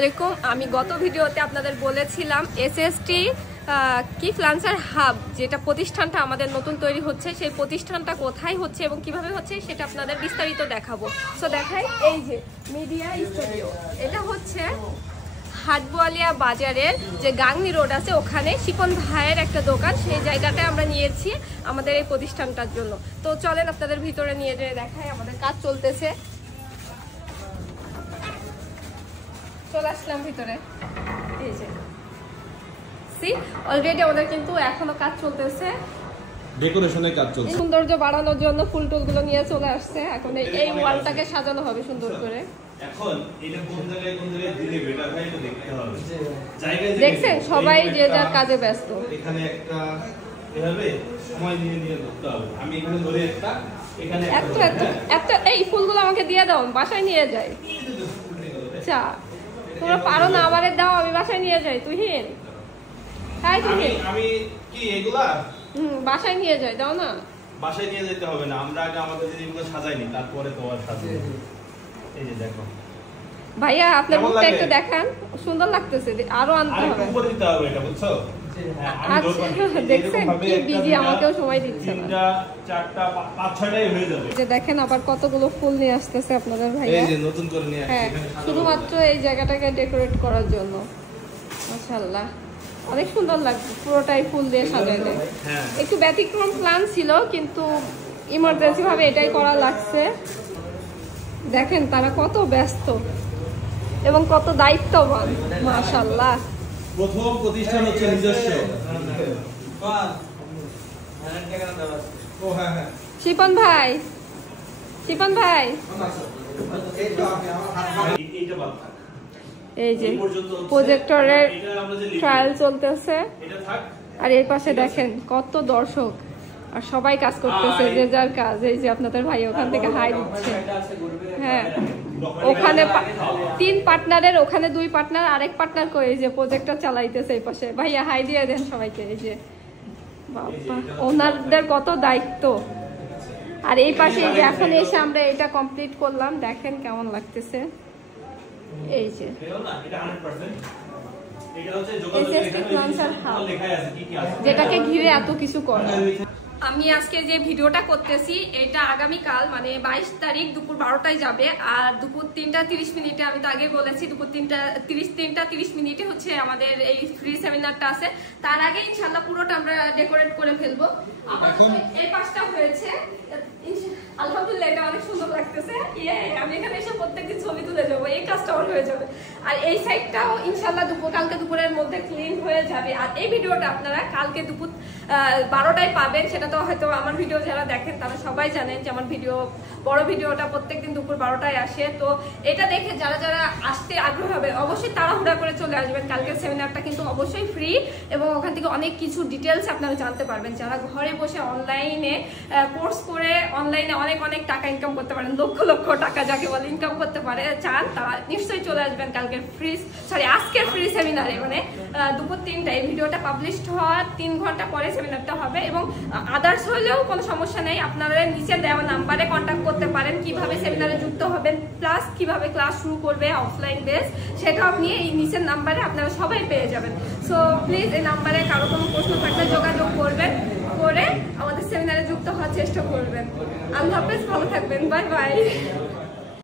আলাইকুম। আমি গত ভিডিওতে আপনাদের বলেছিলাম এসএসটি কি ফ্রিল্যান্সার হাব যেটা প্রতিষ্ঠানটা আমাদের নতুন তৈরি হচ্ছে, সেই প্রতিষ্ঠানটা কোথায় হচ্ছে এবং কিভাবে হচ্ছে সেটা আপনাদের বিস্তারিত দেখাবো। সো দেখাই, এই যে মিডিয়া স্টুডিও, এটা হচ্ছে হাটবোয়ালিয়া বাজারের যে গাংনী রোড আছে ওখানে শিপন ভাইয়ের একটা দোকান, সেই জায়গাটায় আমরা নিয়েছি আমাদের এই প্রতিষ্ঠানটার জন্য। তো চলেন আপনাদের ভিতরে নিয়ে যেয়ে দেখাই, আমাদের কাজ চলতেছে। চলে আসলাম ভিতরে, এই যে অলরেডি আমাদের কিন্তু এখনো কাজ চলতেছে, ডেকোরেশনের কাজ চলছে। সৌন্দর্য বাড়ানোর জন্য ফুল টুলগুলো নিয়ে চলে আসছে। এখন এই ওয়ালটাকে সাজানো হবে সুন্দর করে। এখন এটা কোন জায়গায় দিলে বেটার হয় এটা দেখতে হবে। দেখছেন সবাই যে যার কাজে ব্যস্ত। এখানে একটা এভাবে সময় নিয়ে করতে হবে। আমি এখানে ধরে একটা, এখানে একটা এই ফুলগুলো আমাকে দিয়ে দাও, বাসায় নিয়ে যাই। আচ্ছা তোমরা পারো না, আমারে দাও, আমি বাসায় নিয়ে যাই। তুহিন, হ্যাঁ তুহিন, আমি কি এগুলা বাসায় নিয়ে যাই, দাও না। বাসায় নিয়ে যেতে হবে না, আমরা আগে আমাদের জিনিসগুলো সাজাইনি, তারপরে তোমার সাজাবো। এই যে দেখো ভাইয়া, আপনার মুখটা একটু দেখান, সুন্দর লাগতেছে, আরো আনতে হবে। উপরে দিতে হবে এটা, বুঝছো? আচ্ছা দেখছেন কি বিজি, আমাকেও সময় দিচ্ছে না। 3টা 4টা 5-6টাই হয়ে যাবে। যে দেখেন আবার কতগুলো ফুল নিয়ে আসতেছে আপনাদের ভাইয়া, এই যে নতুন করে নিয়ে আসছে এখানে শুধুমাত্র এই জায়গাটাকে ডেকোরেট করার জন্য। মাশাআল্লাহ অনেক সুন্দর লাগছে, পুরোটাই ফুল দিয়ে সাজাইলে। একটু ব্যতিক্রম প্ল্যান ছিল কিন্তু ইমার্জেন্সি ভাবে এটাই করা লাগছে। দেখেন তারা কত ব্যস্ত এবং কত দায়িত্ববান, মাশাআল্লাহ। প্রথম প্রতিষ্ঠান হচ্ছে নিজস্ব। শিপন ভাই, শিপন ভাই, এই যে প্রজেক্টরের ট্রায়াল চলতেছে, আর এই পাশে দেখেন কত দর্শক আর সবাই কাজ করতেছে যে যার কাজ। এই যে আপনাদের ভাই ওখান থেকে হাই দিচ্ছে। হ্যাঁ, ওখানে 3 পার্টনারের, ওখানে 2 পার্টনার, আরেক পার্টনার কই এই যে প্রজেক্টর চালাইতেছে এই পাশে। ভাইয়া হাই দিয়ে দেন সবাইকে। এই যে বাবা, ওনাদের কত দায়িত্ব। আর এই পাশে যে এখন এসে আমরা এটা কমপ্লিট করলাম, দেখেন কেমন লাগতেছে। এই যে যেটাকে ঘিরে এত কিছু করা। আমি আজকে যে ভিডিওটা করতেছি এটা আগামীকাল মানে 22 তারিখ দুপুর 12টায় যাবে। আর দুপুর 3টা 30 মিনিটে, আমি তো আগে বলেছি দুপুর 3টা 30 মিনিটে হচ্ছে আমাদের এই ফ্রি সেমিনারটা আছে। তার আগে ইনশাল্লাহ পুরোটা আমরা ডেকোরেট করে ফেলবো। এই পাশটা হয়েছে, আলহামদুলিল্লাহ এটা অনেক সুন্দর লাগতেছে। আমি এখানে এসে প্রত্যেকদিন ছবি তুলে যাবো, এই কাজটা আমার হয়ে যাবে। আর এই সাইডটাও ইনশাল্লাহ কালকে দুপুরের মধ্যে ক্লিন হয়ে যাবে। আর এই ভিডিওটা আপনারা কালকে দুপুর 12টায় পাবেন। সেটা তো হয়তো আমার ভিডিও যারা দেখেন তারা সবাই জানেন যে আমার ভিডিও, বড় ভিডিওটা প্রত্যেকদিন দুপুর 12টায় আসে। তো এটা দেখে যারা যারা আসতে আগ্রহ হবে অবশ্যই তাড়াহুড়া করে চলে আসবেন। কালকের সেমিনারটা কিন্তু অবশ্যই ফ্রি এবং ওখান থেকে অনেক কিছু ডিটেলস আপনারা জানতে পারবেন। যারা ঘরে বসে অনলাইনে কোর্স করে অনলাইনে অনেক অনেক টাকা ইনকাম করতে পারেন, লক্ষ লক্ষ টাকা যাকে বলে ইনকাম করতে পারে চান, তারা নিশ্চয়ই চলে আসবেন কালকের আজকের ফ্রি সেমিনারে। মানে দুপুর 3টায় এই ভিডিওটা পাবলিশড হওয়ার 3 ঘন্টা পরে সেমিনারটা হবে। এবং আদার্স হলেও কোনো সমস্যা নেই, আপনারা নিচে দেওয়া নাম্বারে কন্ট্যাক্ট করতে পারেন কিভাবে সেমিনারে যুক্ত হবেন, প্লাস কিভাবে ক্লাস শুরু করবে অফলাইন বেস, সেটা আপনি এই নিচের নাম্বারে আপনারা সবাই পেয়ে যাবেন। সো প্লিজ এই নাম্বারে কারো কোনো প্রশ্ন থাকলে যোগাযোগ করবেন, করে আমাদের সেমিনারে যুক্ত হওয়ার চেষ্টা করবেন। আল্লাহ হাফেজ, ভালো থাকবেন, বাই বাই।